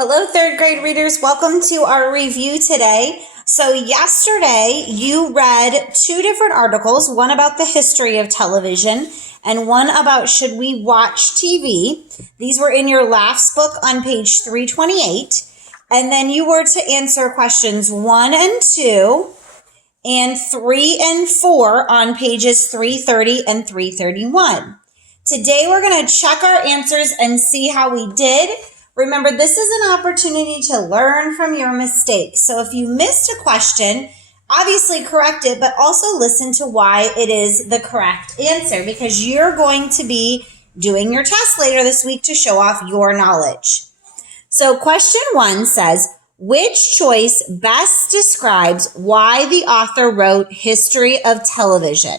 Hello, third grade readers. Welcome to our review today. So yesterday you read two different articles, one about the history of television and one about should we watch TV. These were in your Laughs book on page 328. And then you were to answer questions 1 and 2 and 3 and 4 on pages 330 and 331. Today we're going to check our answers and see how we did. Remember, this is an opportunity to learn from your mistakes. So if you missed a question, obviously correct it, but also listen to why it is the correct answer, because you're going to be doing your test later this week to show off your knowledge. So question 1 says, which choice best describes why the author wrote History of Television?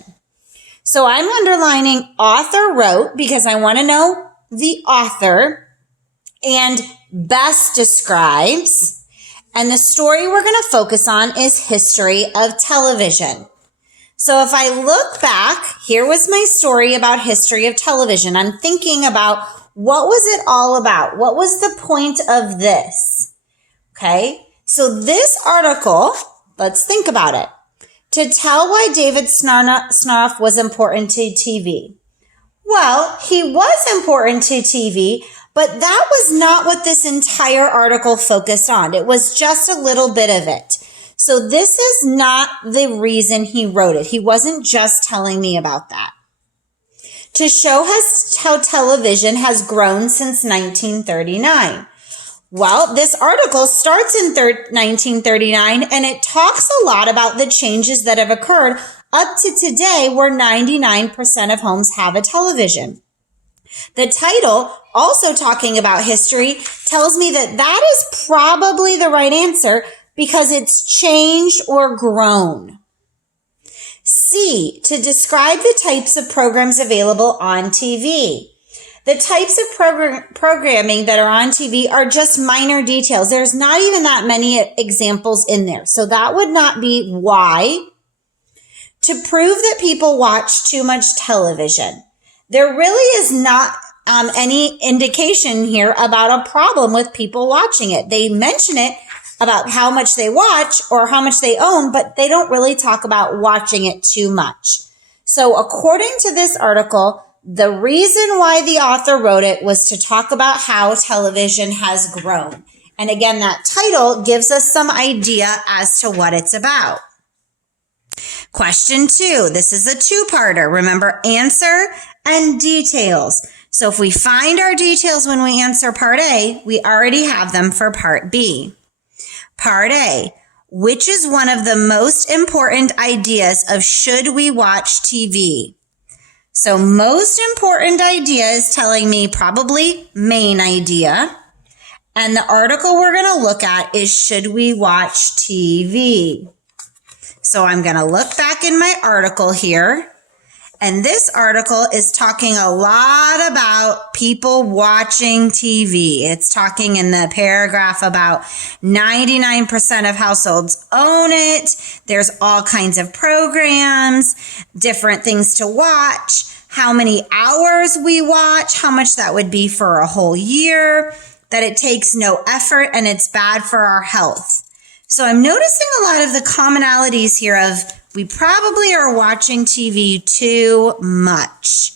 So I'm underlining author wrote because I want to know the author, and best describes, and the story we're going to focus on is History of Television. So if I look back, here was my story about History of Television. I'm thinking about what was it all about? What was the point of this? Okay, so this article, let's think about it. To tell why David Snarf was important to TV. Well, he was important to TV, but that was not what this entire article focused on. It was just a little bit of it. So this is not the reason he wrote it. He wasn't just telling me about that. To show how television has grown since 1939. Well, this article starts in 1939, and it talks a lot about the changes that have occurred up to today, where 99% of homes have a television. The title, also talking about history, tells me that that is probably the right answer because it's changed or grown. C, to describe the types of programs available on TV. The types of programming that are on TV are just minor details. There's not even that many examples in there. So that would not be why. To prove that people watch too much television. There really is not any indication here about a problem with people watching it. They mention it about how much they watch or how much they own, but they don't really talk about watching it too much. So according to this article, the reason why the author wrote it was to talk about how television has grown. And again, that title gives us some idea as to what it's about. Question 2. This is a two-parter. Remember, answer and details. So if we find our details when we answer part A, we already have them for part B. Part A. Which is one of the most important ideas of should we watch TV? So most important idea is telling me probably main idea. And the article we're going to look at is should we watch TV? So I'm going to look back in my article here. And this article is talking a lot about people watching TV. It's talking in the paragraph about 99% of households own it. There's all kinds of programs, different things to watch, how many hours we watch, how much that would be for a whole year, that it takes no effort and it's bad for our health. So I'm noticing a lot of the commonalities here of we probably are watching TV too much.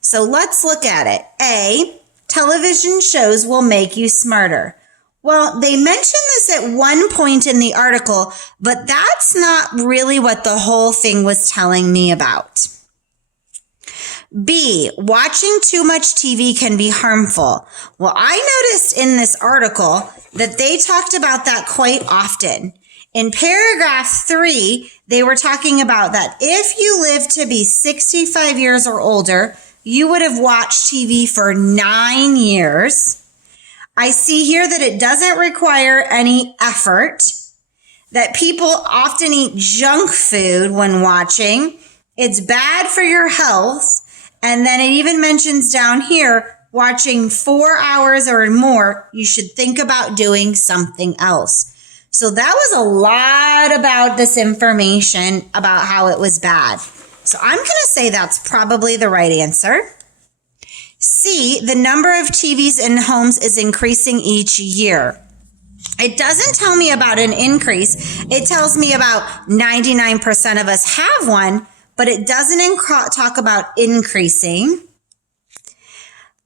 So let's look at it. A, television shows will make you smarter. Well, they mention this at one point in the article, but that's not really what the whole thing was telling me about. B, watching too much TV can be harmful. Well, I noticed in this article that they talked about that quite often. In paragraph 3, they were talking about that if you live to be 65 years or older, you would have watched TV for 9 years. I see here that it doesn't require any effort, that people often eat junk food when watching. It's bad for your health. And then it even mentions down here, watching 4 hours or more, you should think about doing something else. So that was a lot about this information about how it was bad. So I'm going to say that's probably the right answer. C, the number of TVs in homes is increasing each year. It doesn't tell me about an increase. It tells me about 99% of us have one, but it doesn't talk about increasing.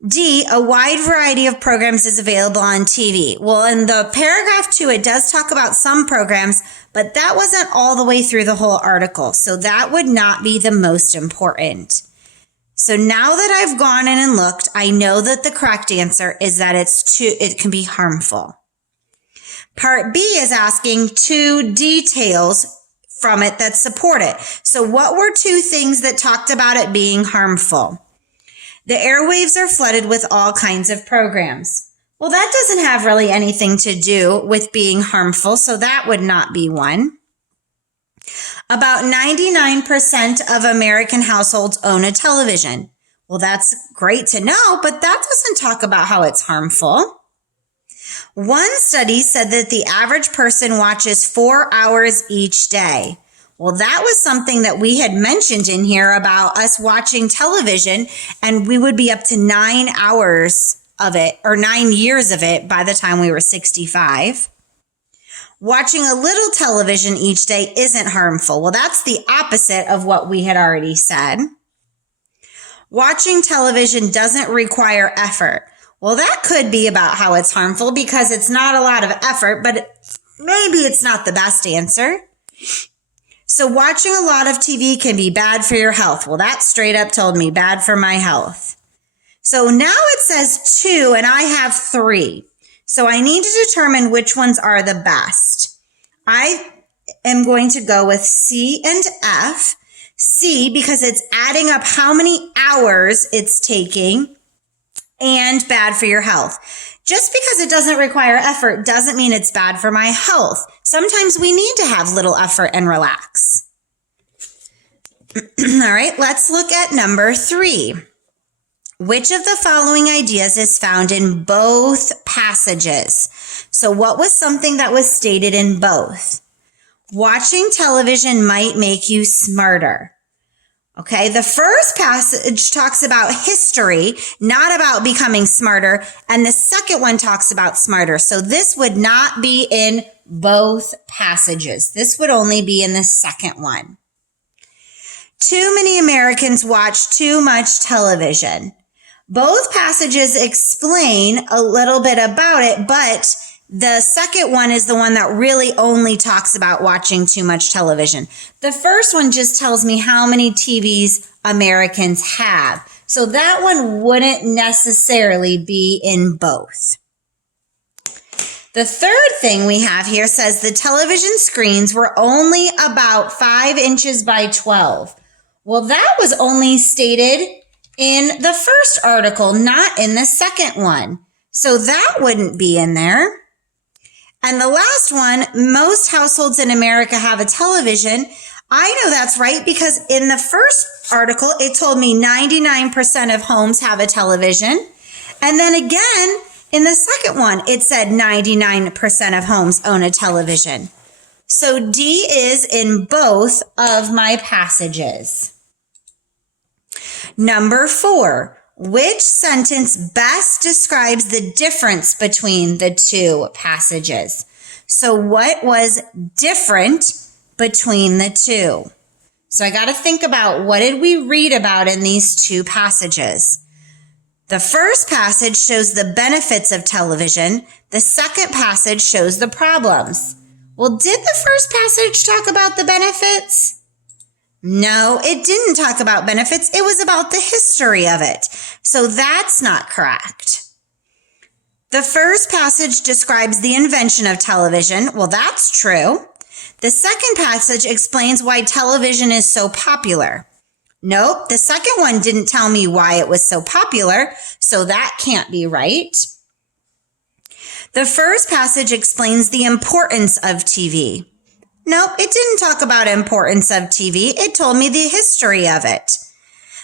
D, a wide variety of programs is available on TV. Well, in the paragraph 2, it does talk about some programs, but that wasn't all the way through the whole article. So that would not be the most important. So now that I've gone in and looked, I know that the correct answer is that it can be harmful. Part B is asking 2 details from it that support it. So what were 2 things that talked about it being harmful? The airwaves are flooded with all kinds of programs. Well, that doesn't have really anything to do with being harmful, so that would not be one. About 99% of American households own a television. Well, that's great to know, but that doesn't talk about how it's harmful. One study said that the average person watches 4 hours each day. Well, that was something that we had mentioned in here about us watching television, and we would be up to 9 hours of it, or 9 years of it by the time we were 65. Watching a little television each day isn't harmful. Well, that's the opposite of what we had already said. Watching television doesn't require effort. Well, that could be about how it's harmful because it's not a lot of effort, but maybe it's not the best answer. So watching a lot of TV can be bad for your health. Well, that straight up told me bad for my health. So now it says 2 and I have 3. So I need to determine which ones are the best. I am going to go with C and F. C because it's adding up how many hours it's taking and bad for your health. Just because it doesn't require effort doesn't mean it's bad for my health. Sometimes we need to have little effort and relax. All right, let's look at number 3. Which of the following ideas is found in both passages? So what was something that was stated in both? Watching television might make you smarter. Okay, the first passage talks about history, not about becoming smarter, and the second one talks about smarter. So this would not be in both passages. This would only be in the second one. Too many Americans watch too much television. Both passages explain a little bit about it, but the second one is the one that really only talks about watching too much television. The first one just tells me how many TVs Americans have. So that one wouldn't necessarily be in both. The third thing we have here says the television screens were only about 5 inches by 12. Well, that was only stated in the first article, not in the second one. So that wouldn't be in there. And the last one, most households in America have a television. I know that's right because in the first article, it told me 99% of homes have a television. And then again, in the second one, it said 99% of homes own a television. So D is in both of my passages. Number 4, which sentence best describes the difference between the 2 passages? So what was different between the 2? So I got to think about what did we read about in these 2 passages? The first passage shows the benefits of television. The second passage shows the problems. Well, did the first passage talk about the benefits? No, it didn't talk about benefits. It was about the history of it. So that's not correct. The first passage describes the invention of television. Well, that's true. The second passage explains why television is so popular. Nope, the second one didn't tell me why it was so popular, so that can't be right. The first passage explains the importance of TV. Nope, it didn't talk about importance of TV. It told me the history of it.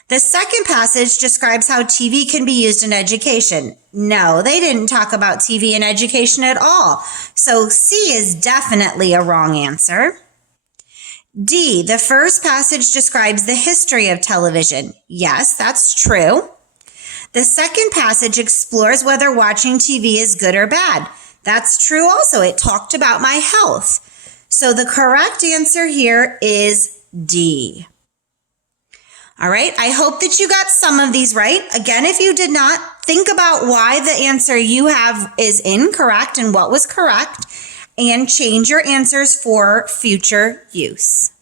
The second passage describes how TV can be used in education. No, they didn't talk about TV in education at all. So C is definitely a wrong answer. D, the first passage describes the history of television. Yes, that's true. The second passage explores whether watching TV is good or bad. That's true also. It talked about my health. So the correct answer here is D. All right, I hope that you got some of these right. Again, if you did not, think about why the answer you have is incorrect and what was correct, and change your answers for future use.